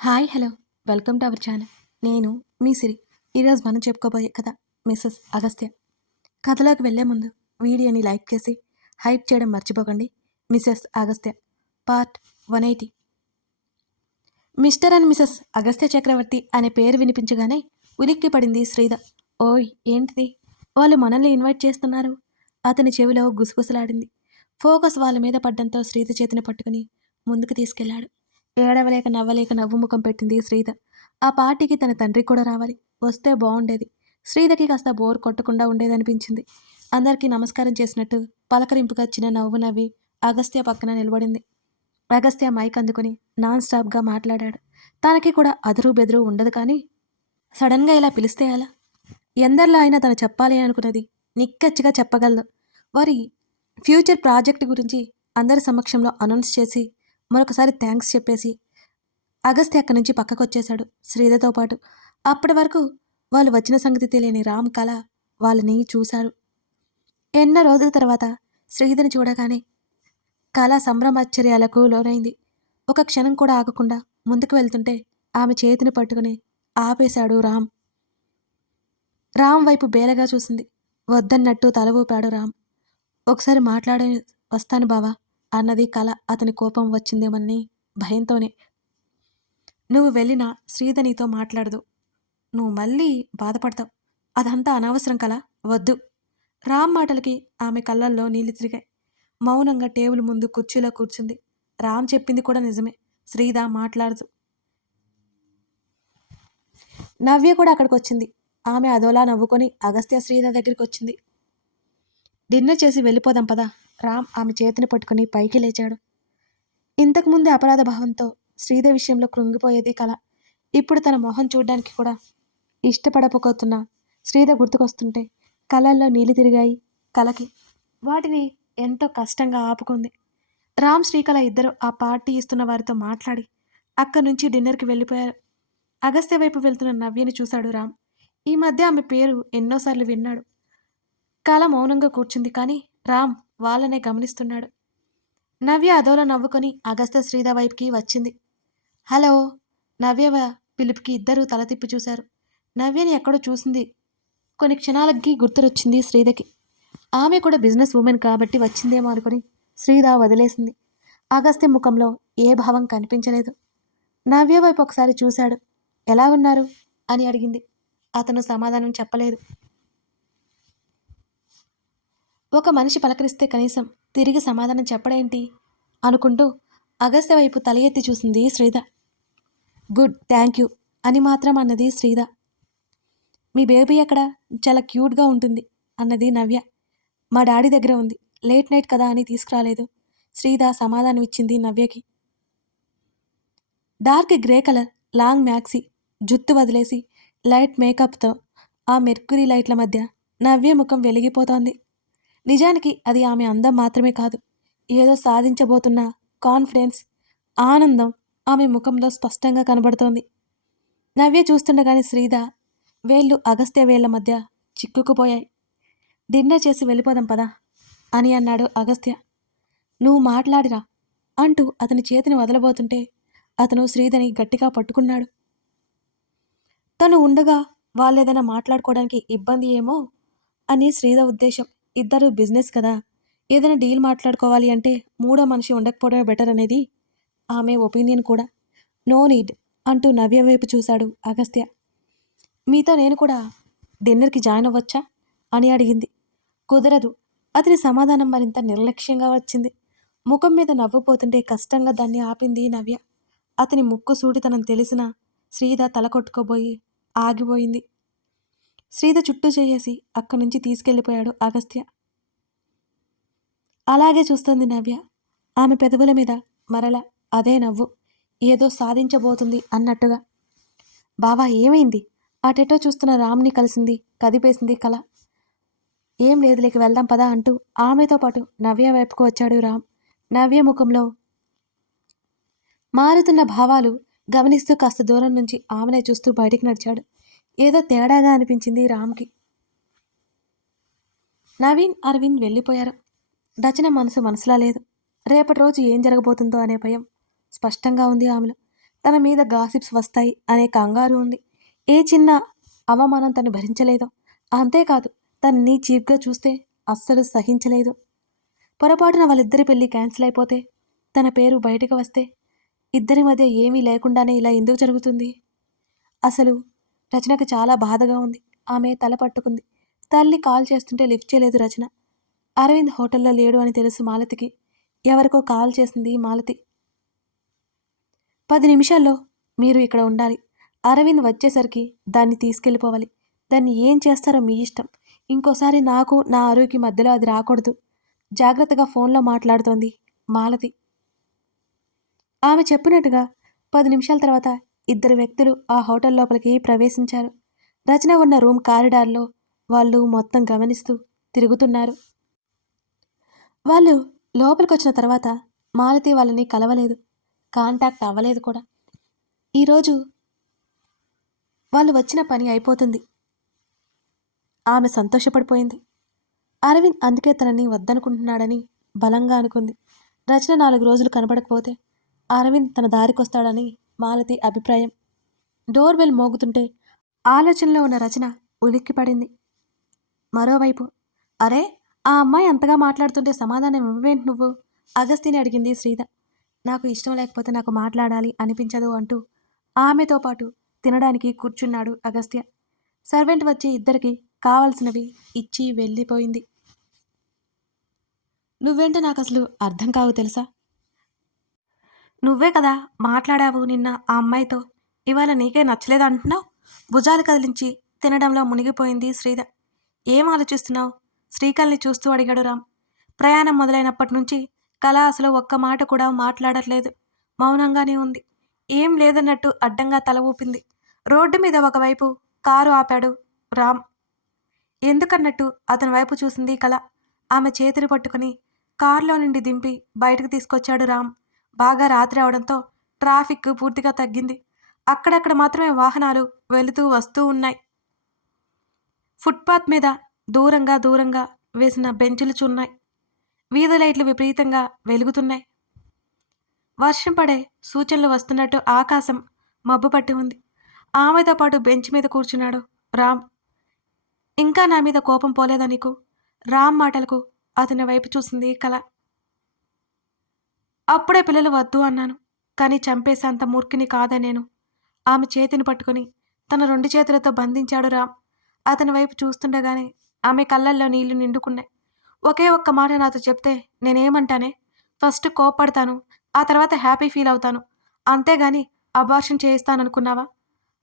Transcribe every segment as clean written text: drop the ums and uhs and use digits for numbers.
Hi hello welcome to our channel. నేను మీ సిరి. ఈరోజు మనం చెప్పుకోబోయే కథ మిస్సెస్ అగస్త్య. కథలోకి వెళ్ళే ముందు వీడియోని లైక్ చేసి హైప్ చేయడం మర్చిపోకండి. Mrs Agastya part 180. Mr and Mrs Agastya Chakravarthy అనే పేరు వినిపించగానే ఉలిక్కి పడింది శ్రీద. ఓయ్ ఏంటిది, వాళ్ళు మనల్ని ఇన్వైట్ చేస్తున్నారు? అతని చెవిలో గుసగుసలాడింది. ఫోకస్ వాళ్ళ మీద పడ్డంతో శ్రీద చేతిని పట్టుకుని ముందుకు తీసుకెళ్లాడు. ఏడవలేక నవ్వలేక నవ్వు ముఖం పెట్టింది శ్రీద. ఆ పార్టీకి తన తండ్రి కూడా రావాలి, వస్తే బాగుండేది. శ్రీదకి కాస్త బోర్ కొట్టకుండా ఉండేదనిపించింది. అందరికీ నమస్కారం చేసినట్టు పలకరింపుగా చిన్న నవ్వు నవ్వి అగస్త్య పక్కన నిలబడింది. అగస్త్య మైక్ అందుకుని నాన్ స్టాప్గా మాట్లాడాడు. తనకి కూడా అదురు బెదురు ఉండదు, కానీ సడన్గా ఇలా పిలిస్తే ఎలా? ఎందరిలో అయినా తను చెప్పాలి అనుకున్నది నిక్కచ్చిగా చెప్పగలదు. వారి ఫ్యూచర్ ప్రాజెక్ట్ గురించి అందరి సమక్షంలో అనౌన్స్ చేసి మరొకసారి థ్యాంక్స్ చెప్పేసి అగస్త్య అక్కడి నుంచి పక్కకొచ్చేశాడు శ్రీధతో పాటు. అప్పటి వరకు వాళ్ళు వచ్చిన సంగతి తెలియని రామ్ కళ వాళ్ళని చూశారు. ఎన్నో రోజుల తర్వాత శ్రీధని చూడగానే కళ సంభ్రమాశ్చర్యాలకు లోనైంది. ఒక క్షణం కూడా ఆగకుండా ముందుకు వెళ్తుంటే ఆమె చేతిని పట్టుకుని ఆపేశాడు రామ్. రామ్ వైపు బేలగా చూసింది. వద్దన్నట్టు తల ఊపాడు రామ్. ఒకసారి మాట్లాడే వస్తాను బావా అన్నది కళ. అతని కోపం వచ్చిందేమని భయంతోనే. నువ్వు వెళ్ళినా శ్రీధ నీతో మాట్లాడదు, నువ్వు మళ్ళీ బాధపడతావు. అదంతా అనవసరం కళ, వద్దు. రామ్ మాటలకి ఆమె కళ్ళల్లో నీళ్లు తిరిగాయి. మౌనంగా టేబుల్ ముందు కుర్చీలో కూర్చుంది. రామ్ చెప్పింది కూడా నిజమే. శ్రీధ మాట్లాడదు. నవ్య కూడా అక్కడికి వచ్చింది. ఆమె అదోలా నవ్వుకొని అగస్త్య శ్రీధ దగ్గరికి వచ్చింది. డిన్నర్ చేసి వెళ్ళిపోదాం పదా. రామ్ ఆమె చేతిని పట్టుకుని పైకి లేచాడు. ఇంతకుముందే అపరాధ భావంతో శ్రీధ విషయంలో కృంగిపోయేది కళ. ఇప్పుడు తన మొహం చూడ్డానికి కూడా ఇష్టపడకపోతున్న శ్రీధ గుర్తుకొస్తుంటే కళ్ళల్లో నీళ్లు తిరిగాయి కళకి. వాటిని ఎంతో కష్టంగా ఆపుకుంది. రామ్ శ్రీకళ ఇద్దరు ఆ పార్టీ ఇస్తున్న వారితో మాట్లాడి అక్కడి నుంచి డిన్నర్కి వెళ్ళిపోయారు. అగస్త్య వైపు వెళ్తున్న నవ్యని చూశాడు రామ్. ఈ మధ్య ఆమె పేరు ఎన్నోసార్లు విన్నాడు. కళ మౌనంగా కూర్చుంది, కానీ రామ్ వాళ్ళనే గమనిస్తున్నాడు. నవ్య అదోలా నవ్వుకొని అగస్త్య శ్రీధ వైపుకి వచ్చింది. హలో. నవ్య పిలుపుకి ఇద్దరూ తల తిప్పి చూశారు. నవ్యని ఎక్కడో చూసింది. కొన్ని క్షణాలకి గుర్తురొచ్చింది శ్రీధకి. ఆమె కూడా బిజినెస్ ఉమెన్ కాబట్టి వచ్చిందేమో అనుకుని శ్రీధ వదిలేసింది. అగస్త్య ముఖంలో ఏ భావం కనిపించలేదు. నవ్య వైపు ఒకసారి చూశాడు. ఎలా ఉన్నారు అని అడిగింది. అతను సమాధానం చెప్పలేదు. ఒక మనిషి పలకరిస్తే కనీసం తిరిగి సమాధానం చెప్పడేంటి అనుకుంటూ అగస్త్య వైపు తల ఎత్తి చూసింది శ్రీధ. గుడ్, థ్యాంక్ యూ అని మాత్రం అన్నది శ్రీధ. మీ బేబీ ఎక్కడ? చాలా క్యూట్గా ఉంటుంది అన్నది నవ్య. మా డాడీ దగ్గర ఉంది, లేట్ నైట్ కదా అని తీసుకురాలేదు. శ్రీధ సమాధానం ఇచ్చింది నవ్యకి. Dark grey colour long maxi, జుత్తు వదిలేసి లైట్ మేకప్తో ఆ మెర్క్యూరీ లైట్ల మధ్య నవ్య ముఖం వెలిగిపోతోంది. నిజానికి అది ఆమె అందం మాత్రమే కాదు, ఏదో సాధించబోతున్న కాన్ఫిడెన్స్, ఆనందం ఆమె ముఖంలో స్పష్టంగా కనబడుతోంది. నవ్య చూస్తుండగానే శ్రీధ వేళ్ళు అగస్త్య వేళ్ల మధ్య చిక్కుకుపోయాయి. డిన్నర్ చేసి వెళ్ళిపోదాం పదా అని అన్నాడు అగస్త్య. నువ్వు మాట్లాడిరా అంటూ అతని చేతిని వదలబోతుంటే అతను శ్రీధని గట్టిగా పట్టుకున్నాడు. తను ఉండగా వాళ్ళేదైనా మాట్లాడుకోవడానికి ఇబ్బంది ఏమో అని శ్రీధ ఉద్దేశం. ఇద్దరు బిజినెస్ కదా, ఏదైనా డీల్ మాట్లాడుకోవాలి అంటే మూడో మనిషి ఉండకపోవడమే బెటర్ అనేది ఆమె ఒపీనియన్ కూడా. నో నీడ్ అంటూ నవ్య వైపు చూశాడు అగస్త్య. మీతో నేను కూడా డిన్నర్కి జాయిన్ అవ్వచ్చా అని అడిగింది. కుదరదు. అతని సమాధానం మరింత నిర్లక్ష్యంగా వచ్చింది. ముఖం మీద నవ్వుపోతుంటే కష్టంగా దాన్ని ఆపింది నవ్య. అతని ముక్కు సూటితనం తెలిసిన శ్రీధ తల కొట్టుకోబోయి ఆగిపోయింది. శ్రీధ చుట్టూ చేసి అక్కడి నుంచి తీసుకెళ్ళిపోయాడు అగస్త్య. అలాగే చూస్తుంది నవ్య. ఆమె పెదవుల మీద మరల అదే నవ్వు, ఏదో సాధించబోతుంది అన్నట్టుగా. బావా ఏమైంది? అటెటో చూస్తున్న రామ్ని కలిసింది, కదిపేసింది కళ. ఏం లేదులేక వెళ్దాం పదా అంటూ ఆమెతో పాటు నవ్య వైపుకు వచ్చాడు రామ్. నవ్య ముఖంలో మారుతున్న భావాలు గమనిస్తూ కాస్త దూరం నుంచి ఆమెనే చూస్తూ బయటికి నడిచాడు. ఏదో తేడాగా అనిపించింది రామ్కి. నవీన్, అరవింద్ వెళ్ళిపోయారు. రచన మనసులా లేదు. రేపటి రోజు ఏం జరగబోతుందో అనే భయం స్పష్టంగా ఉంది ఆమెలో. తన మీద గాసిప్స్ వస్తాయి అనే కంగారు ఉంది. ఏ చిన్న అవమానం తను భరించలేదు. అంతేకాదు తనని చీప్గా చూస్తే అస్సలు సహించలేదు. పొరపాటున వాళ్ళిద్దరి పెళ్లి క్యాన్సిల్ అయిపోతే, తన పేరు బయటకు వస్తే, ఇద్దరి మధ్య ఏమీ లేకుండానే ఇలా ఎందుకు జరుగుతుంది? అసలు రచనకు చాలా బాధగా ఉంది. ఆమె తల పట్టుకుంది. తల్లి కాల్ చేస్తుంటే లిఫ్ట్ చేయలేదు రచన. అరవింద్ హోటల్లో లేడు అని తెలుసు మాలతికి. ఎవరికో కాల్ చేసింది మాలతి. 10 నిమిషాల్లో మీరు ఇక్కడ ఉండాలి. అరవింద్ వచ్చేసరికి దాన్ని తీసుకెళ్ళిపోవాలి. దాన్ని ఏం చేస్తారో మీ ఇష్టం. ఇంకోసారి నాకు నా అరువుకి మధ్యలో అది రాకూడదు. జాగ్రత్తగా ఫోన్లో మాట్లాడుతోంది మాలతి. ఆమె చెప్పినట్టుగా 10 నిమిషాల తర్వాత ఇద్దరు వ్యక్తులు ఆ హోటల్ లోపలికి ప్రవేశించారు. రచన ఉన్న రూమ్ కారిడార్లో వాళ్ళు మొత్తం గమనిస్తూ తిరుగుతున్నారు. వాళ్ళు లోపలికొచ్చిన తర్వాత మాలతి వాళ్ళని కలవలేదు, కాంటాక్ట్ అవ్వలేదు కూడా. ఈరోజు వాళ్ళు వచ్చిన పని అయిపోతుంది. ఆమె సంతోషపడిపోయింది. అరవింద్ అందుకే తనని వద్దనుకుంటున్నాడని బలంగా అనుకుంది. రచన 4 రోజులు కనపడకపోతే అరవింద్ తన దారికొస్తాడని మాలతి అభిప్రాయం. డోర్ బెల్ మోగుతుంటే ఆలోచనలో ఉన్న రచన ఉలిక్కిపడింది. మరోవైపు, అరే ఆ అమ్మాయి అంతగా మాట్లాడుతుంటే సమాధానం ఇవ్వేంటి నువ్వు? అగస్తిని అడిగింది శ్రీద. నాకు ఇష్టం లేకపోతే నాకు మాట్లాడాలి అనిపించదు అంటూ ఆమెతో పాటు తినడానికి కూర్చున్నాడు అగస్త్య. సర్వెంట్ వచ్చి ఇద్దరికి కావలసినవి ఇచ్చి వెళ్ళిపోయింది. నువ్వేంటో నాకు అసలు అర్థం కావు తెలుసా? నువ్వే కదా మాట్లాడావు నిన్న ఆ అమ్మాయితో. ఇవాళ నీకే నచ్చలేదు అంటున్నావు. భుజాలు కదిలించి తినడంలో మునిగిపోయింది శ్రీద. ఏం ఆలోచిస్తున్నావు? శ్రీకల్ని చూస్తూ అడిగాడు రామ్. ప్రయాణం మొదలైనప్పటి నుంచి కళ అసలు ఒక్క మాట కూడా మాట్లాడట్లేదు. మౌనంగానే ఉంది. ఏం లేదన్నట్టు అడ్డంగా తల ఊపింది. రోడ్డు మీద ఒకవైపు కారు ఆపాడు రామ్. ఎందుకన్నట్టు అతని వైపు చూసింది కళ. ఆమె చేతిని పట్టుకుని కారులో నుండి దింపి బయటకు తీసుకొచ్చాడు రామ్. బాగా రాత్రి అవడంతో ట్రాఫిక్ పూర్తిగా తగ్గింది. అక్కడక్కడ మాత్రమే వాహనాలు వెళుతూ వస్తూ ఉన్నాయి. ఫుట్పాత్ మీద దూరంగా వేసిన బెంచులు చున్నాయి. వీధి లైట్లు విపరీతంగా వెలుగుతున్నాయి. వర్షం పడే సూచనలు వస్తున్నట్టు ఆకాశం మబ్బు పట్టి ఉంది. ఆమెతో పాటు బెంచ్ మీద కూర్చున్నాడు రామ్. ఇంకా నా మీద కోపం పోలేదా నీకు? రామ్ మాటలకు అతని వైపు చూసింది కళ. అప్పుడే పిల్లలు వద్దు అన్నాను, కానీ చంపేసేంత మూర్ఖిని కాదే నేను. ఆమె చేతిని పట్టుకుని తన 2 చేతులతో బంధించాడు రామ్. అతని వైపు చూస్తుండగానే ఆమె కళ్ళల్లో నీళ్లు నిండుకున్నాయి. ఒకే ఒక్క మాట నాతో చెప్తే నేనేమంటానే? ఫస్ట్ కోప్పడతాను, ఆ తర్వాత హ్యాపీ ఫీల్ అవుతాను. అంతేగాని అబార్షన్ చేయిస్తాననుకున్నావా?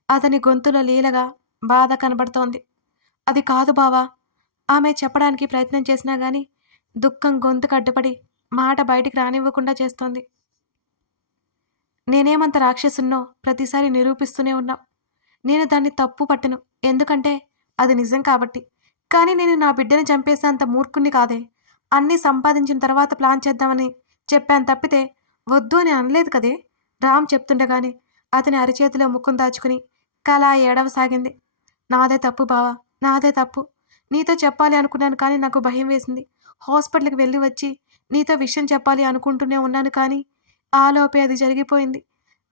అతని గొంతులో లీలగా బాధ కనబడుతోంది. అది కాదు బావా. ఆమె చెప్పడానికి ప్రయత్నం చేసినా గాని దుఃఖం గొంతుకు అడ్డుపడి మాట బయటికి రానివ్వకుండా చేస్తోంది. నేనేమంత రాక్షసున్నో ప్రతిసారి నిరూపిస్తూనే ఉన్నావు. నేను దాన్ని తప్పు పట్టను, ఎందుకంటే అది నిజం కాబట్టి. కానీ నేను నా బిడ్డని చంపేసేంత మూర్ఖుణ్ణి కాదే. అన్నీ సంపాదించిన తర్వాత ప్లాన్ చేద్దామని చెప్పాను తప్పితే వద్దు అని అనలేదు కదే. రామ్ చెప్తుండగానే అతని అరిచేతిలో ముఖం దాచుకుని కళ ఏడవసాగింది. నాదే తప్పు బావా, నాదే తప్పు. నీతో చెప్పాలి అనుకున్నాను కానీ నాకు భయం వేసింది. హాస్పిటల్కి వెళ్ళి వచ్చి నీతో విషయం చెప్పాలి అనుకుంటూనే ఉన్నాను కానీ ఆలోపే అది జరిగిపోయింది.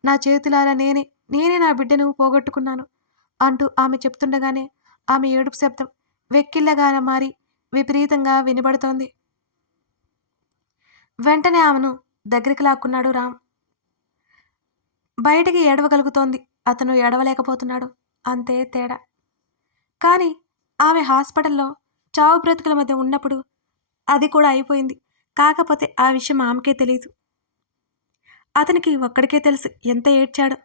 నా చేతులారా నేనే నా బిడ్డను పోగొట్టుకున్నాను అంటూ ఆమె చెప్తుండగానే ఆమె ఏడుపు శబ్దం వెక్కిళ్ళగా మారి విపరీతంగా వినబడుతోంది. వెంటనే ఆమెను దగ్గరికి లాక్కున్నాడు రామ్. బయటికి ఏడవగలుగుతోంది, అతను ఏడవలేకపోతున్నాడు. అంతే తేడా. కానీ ఆమె హాస్పిటల్లో చావు బ్రతుకుల మధ్య ఉన్నప్పుడు అది కూడా అయిపోయింది. కాకపోతే ఆ విషయం ఆమెకే తెలియదు. అతనికి ఒక్కడికే తెలుసు ఎంత ఏడ్చాడో.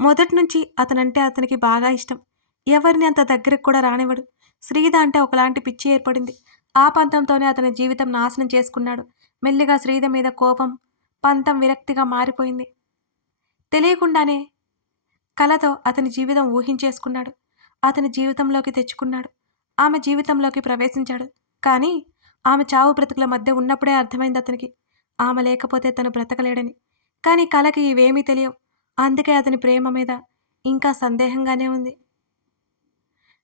మొదటి నుంచి అతనంటే అతనికి బాగా ఇష్టం. ఎవరిని అంత దగ్గరకు కూడా రానివ్వడు. శ్రీద అంటే ఒకలాంటి పిచ్చి ఏర్పడింది. ఆ పంతంతోనే అతని జీవితం నాశనం చేసుకున్నాడు. మెల్లిగా శ్రీద మీద కోపం పంతం విరక్తిగా మారిపోయింది. తెలియకుండానే కలతో అతని జీవితం ఊహించేసుకున్నాడు. అతని జీవితంలోకి తెచ్చుకున్నాడు. ఆమె జీవితంలోకి ప్రవేశించాడు. కానీ ఆమె చావు బ్రతుకుల మధ్య ఉన్నప్పుడే అర్థమైంది అతనికి ఆమె లేకపోతే తను బ్రతకలేడని. కానీ కళకి ఇవేమీ తెలియవు. అందుకే అతని ప్రేమ మీద ఇంకా సందేహంగానే ఉంది.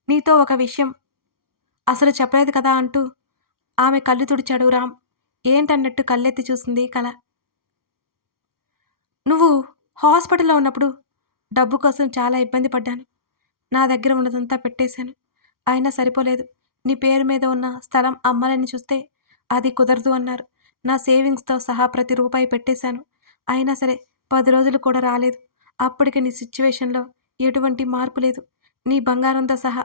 నీతో ఒక విషయం అసలు చెప్పలేదు కదా అంటూ ఆమె కళ్ళు తుడిచాడు రామ్. ఏంటన్నట్టు కళ్ళెత్తి చూసింది కళ. నువ్వు హాస్పిటల్లో ఉన్నప్పుడు డబ్బు కోసం చాలా ఇబ్బంది పడ్డాను. నా దగ్గర ఉన్నదంతా పెట్టేశాను. అయినా సరిపోలేదు. నీ పేరు మీద ఉన్న స్థలం అమ్మాలని చూస్తే అది కుదరదు అన్నారు. నా సేవింగ్స్‌తో సహా ప్రతి రూపాయి పెట్టేశాను. అయినా సరే 10 రోజులు కూడా రాలేదు. అప్పటికి నీ సిట్యుయేషన్‌లో ఎటువంటి మార్పు లేదు. నీ బంగారంతో సహా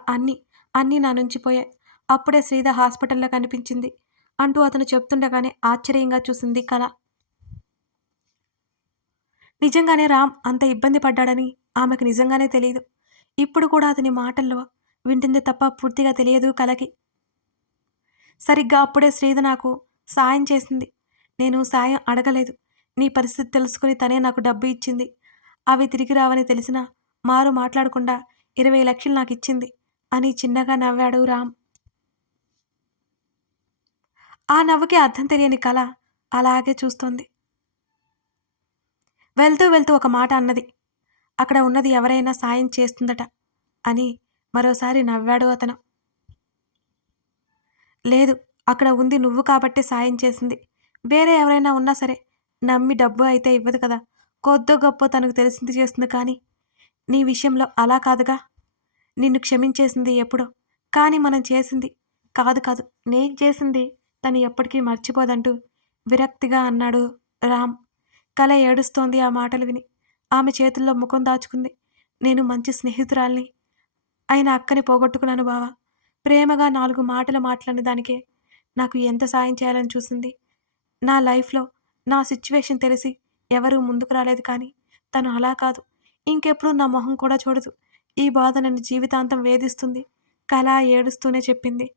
అన్నీ నా నుంచి పోయాయి. అప్పుడే శ్రీధ హాస్పిటల్‌లో కనిపించింది అంటూ అతను చెప్తుండగానే ఆశ్చర్యంగా చూసింది కళ. నిజంగానే రామ్ అంత ఇబ్బంది పడ్డాడని ఆమెకు నిజంగానే తెలీదు. ఇప్పుడు కూడా అతని మాటల్లో వింటుంది తప్ప పూర్తిగా తెలియదు కలకి. సరిగ్గా అప్పుడే శ్రీధ నాకు సాయం చేసింది. నేను సాయం అడగలేదు. నీ పరిస్థితి తెలుసుకుని తనే నాకు డబ్బు ఇచ్చింది. అవి తిరిగి రావని తెలిసినా మారు మాట్లాడకుండా 20,00,000 నాకిచ్చింది అని చిన్నగా నవ్వాడు రామ్. ఆ నవ్వుకి అర్థం తెలియని కళ అలాగే చూస్తోంది. వెళ్తూ వెళ్తూ ఒక మాట అన్నది. అక్కడ ఉన్నది ఎవరైనా సాయం చేస్తుందట అని మరోసారి నవ్వాడు అతను. లేదు, అక్కడ ఉంది నువ్వు కాబట్టే సాయం చేసింది. వేరే ఎవరైనా ఉన్నా సరే నమ్మి డబ్బు అయితే ఇవ్వదు కదా! కొద్దో గొప్పో తనకు తెలిసింది చేస్తుంది కానీ, నీ విషయంలో అలా కాదుగా! నిన్ను క్షమించేసింది ఎప్పుడో. కానీ మనం చేసింది కాదు కాదు నేను చేసింది తను ఎప్పటికీ మర్చిపోదంటూ విరక్తిగా అన్నాడు రామ్. కళ ఏడుస్తోంది ఆ మాటలు విని. ఆమె చేతుల్లో ముఖం దాచుకుంది. నేను మంచి స్నేహితురాల్ని అయిన అక్కని పోగొట్టుకున్నాను బావ. ప్రేమగా 4 మాటలు మాట్లాడిన దానికే నాకు ఎంత సాయం చేయాలని చూసింది. నా లైఫ్‌లో నా సిట్యుయేషన్ తెలిసి ఎవరూ ముందుకు రాలేదు కానీ, తను అలా కాదు. ఇంకెప్పుడు నా మొహం కూడా చూడదు. ఈ బాధ నన్ను జీవితాంతం వేధిస్తుంది. కళ ఏడుస్తూనే చెప్పింది.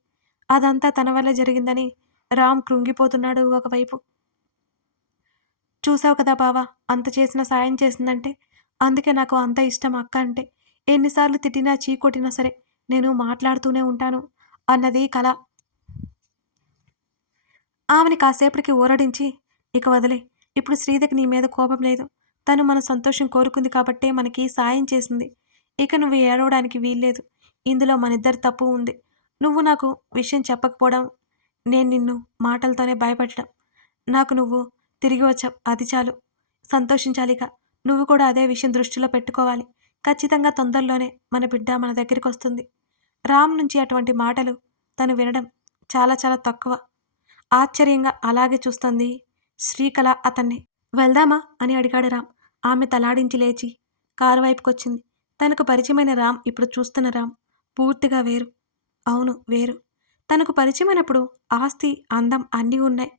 అదంతా తన వల్లే జరిగిందని రామ్ కృంగిపోతున్నాడు ఒకవైపు. చూసావు కదా బావ! అంత చేసినా సాయం చేసిందంటే, అందుకే నాకు అంత ఇష్టం అక్క అంటే. ఎన్నిసార్లు తిట్టినా, చీకొట్టినా సరే నేను మాట్లాడుతూనే ఉంటాను అన్నది కళ. ఆమెని కాసేపటికి ఊరడించి, ఇక వదిలేయ్. ఇప్పుడు శ్రీధకి నీ మీద కోపం లేదు. తను మన సంతోషం కోరుకుంది కాబట్టే మనకి సాయం చేసింది. ఇక నువ్వు ఏడవడానికి వీల్లేదు. ఇందులో మనిద్దరి తప్పు ఉంది. నువ్వు నాకు విషయం చెప్పకపోవడం, నేను నిన్ను మాటలతోనే భయపెట్టడం. నాకు నువ్వు తిరిగి వచ్చావు. అది చాలు. సంతోషించాలిక. నువ్వు కూడా అదే విషయం దృష్టిలో పెట్టుకోవాలి. ఖచ్చితంగా తొందరలోనే మన బిడ్డ మన దగ్గరికొస్తుంది. రామ్ నుంచి అటువంటి మాటలు తను వినడం చాలా చాలా తక్కువ. ఆశ్చర్యంగా అలాగే చూస్తోంది శ్రీకళ అతన్ని. వెళ్దామా అని అడిగాడు రామ్. ఆమె తలాడించి లేచి కారు వైపుకొచ్చింది. తనకు పరిచయమైన రామ్ ఇప్పుడు చూస్తున్న రామ్ పూర్తిగా వేరు. అవును, వేరు. తనకు పరిచయమైనప్పుడు ఆస్తి, అందం అన్నీ ఉన్నాయి.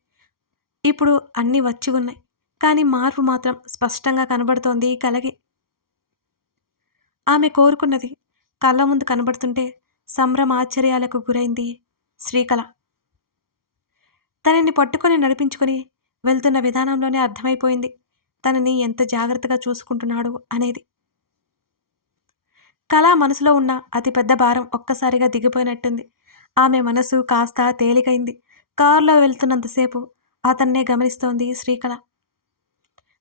ఇప్పుడు అన్నీ వచ్చి ఉన్నాయి. కానీ మార్పు మాత్రం స్పష్టంగా కనబడుతోంది ఈ కలకి. ఆమె కోరుకున్నది కళ్ళ ముందు కనబడుతుంటే సంభ్రమాశ్చర్యాలకు గురైంది శ్రీకళ. తనని పట్టుకొని నడిపించుకొని వెళ్తున్న విధానంలోనే అర్థమైపోయింది తనని ఎంత జాగ్రత్తగా చూసుకుంటున్నాడు అనేది. కళ మనసులో ఉన్న అతిపెద్ద భారం ఒక్కసారిగా దిగిపోయినట్టుంది. ఆమె మనసు కాస్త తేలికైంది. కారులో వెళ్తున్నంతసేపు అతన్నే గమనిస్తోంది శ్రీకళ.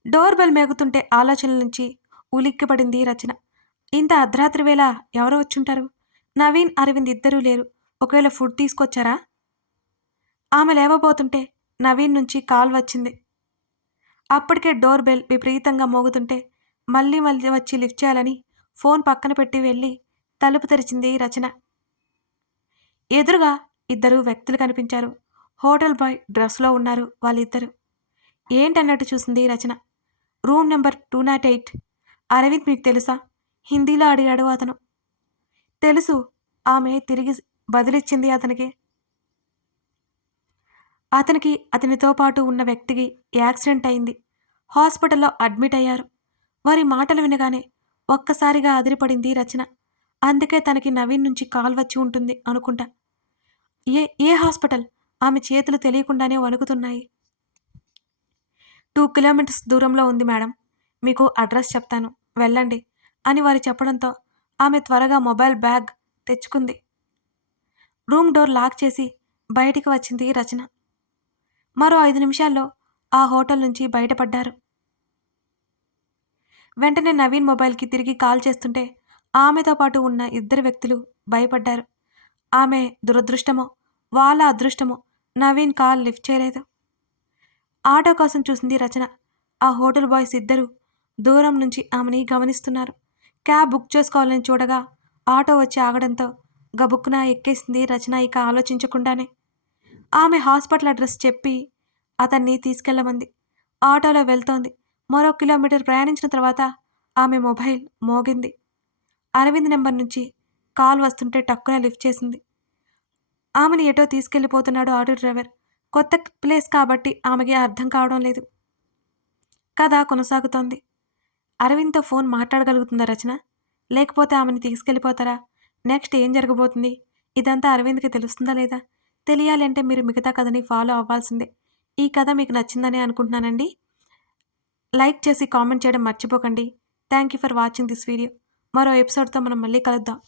డోర్ బెల్ మేగుతుంటే ఆలోచనల నుంచి ఉలిక్కిపడింది రచన. ఇంత అర్ధరాత్రి వేళ ఎవరో వచ్చుంటారు? నవీన్, అరవింద్ ఇద్దరూ లేరు. ఒకవేళ ఫుడ్ తీసుకొచ్చారా? ఆమె లేవబోతుంటే నవీన్ నుంచి కాల్ వచ్చింది. అప్పటికే డోర్ బెల్ విపరీతంగా మోగుతుంటే మళ్ళీ మళ్ళీ వచ్చి లిఫ్ట్ చేయాలని ఫోన్ పక్కన పెట్టి వెళ్ళి తలుపు తెరిచింది రచన. ఎదురుగా ఇద్దరు వ్యక్తులు కనిపించారు. హోటల్ బాయ్ డ్రెస్లో ఉన్నారు వాళ్ళిద్దరు. ఏంటన్నట్టు చూసింది రచన. Room number 208. అరవింద్ మీకు తెలుసా? హిందీలో అడిగాడు అతను. తెలుసు. ఆమె తిరిగి బదిలిచ్చింది అతనికి. అతనితో పాటు ఉన్న వ్యక్తికి యాక్సిడెంట్ అయింది. హాస్పిటల్లో అడ్మిట్ అయ్యారు. వారి మాటలు వినగానే ఒక్కసారిగా అదిరిపడింది రచన. అందుకే తనకి నవీన్ నుంచి కాల్ వచ్చి ఉంటుంది అనుకుంటా. ఏ ఏ హాస్పిటల్? ఆమె చేతులు తెలియకుండానే వణుకుతున్నాయి. 2 కిలోమీటర్స్ దూరంలో ఉంది మేడం. మీకు అడ్రస్ చెప్తాను. వెళ్ళండి అని వారు చెప్పడంతో ఆమె త్వరగా మొబైల్ బ్యాగ్ తెచ్చుకుంది. రూమ్ డోర్ లాక్ చేసి బయటికి వచ్చింది రచన. మరో 5 నిమిషాల్లో ఆ హోటల్ నుంచి బయటపడ్డారు. వెంటనే నవీన్ మొబైల్కి తిరిగి కాల్ చేస్తుంటే ఆమెతో పాటు ఉన్న ఇద్దరు వ్యక్తులు భయపడ్డారు. ఆమె దురదృష్టమో వాళ్ళ అదృష్టమో నవీన్ కాల్ లిఫ్ట్ చేయలేదు. ఆటో కోసం చూసింది రచన. ఆ హోటల్ బాయ్స్ ఇద్దరు దూరం నుంచి ఆమెని గమనిస్తున్నారు. క్యాబ్ బుక్ చేసుకోవాలని చూడగా ఆటో వచ్చి ఆగడంతో గబుక్కున ఎక్కేసింది రచన ఇక ఆలోచించకుండానే. ఆమె హాస్పిటల్ అడ్రస్ చెప్పి అతన్ని తీసుకెళ్లమంది. ఆటోలో వెళ్తోంది. మరో కిలోమీటర్ ప్రయాణించిన తర్వాత ఆమె మొబైల్ మోగింది. అరవింద్ నెంబర్ నుంచి కాల్ వస్తుంటే టక్కున లిఫ్ట్ చేసింది. ఆమెను ఎటో తీసుకెళ్లిపోతున్నాడు ఆటో డ్రైవర్. కొత్త ప్లేస్ కాబట్టి ఆమెకి అర్థం కావడం లేదు. కథ కొనసాగుతోంది. అరవింద్తో ఫోన్ మాట్లాడగలుగుతుందా రచన? లేకపోతే ఆమెను తీసుకెళ్ళిపోతారా? నెక్స్ట్ ఏం జరగబోతుంది? ఇదంతా అరవింద్కి తెలుస్తుందా లేదా? తెలియాలి అంటే మీరు మిగతా కథని ఫాలో అవ్వాల్సిందే. ఈ కథ మీకు నచ్చిందని అనుకుంటున్నానండి. లైక్ చేసి కామెంట్ చేయడం మర్చిపోకండి. Thank you for watching this video. మరో ఎపిసోడ్తో మనం మళ్ళీ కలుద్దాం.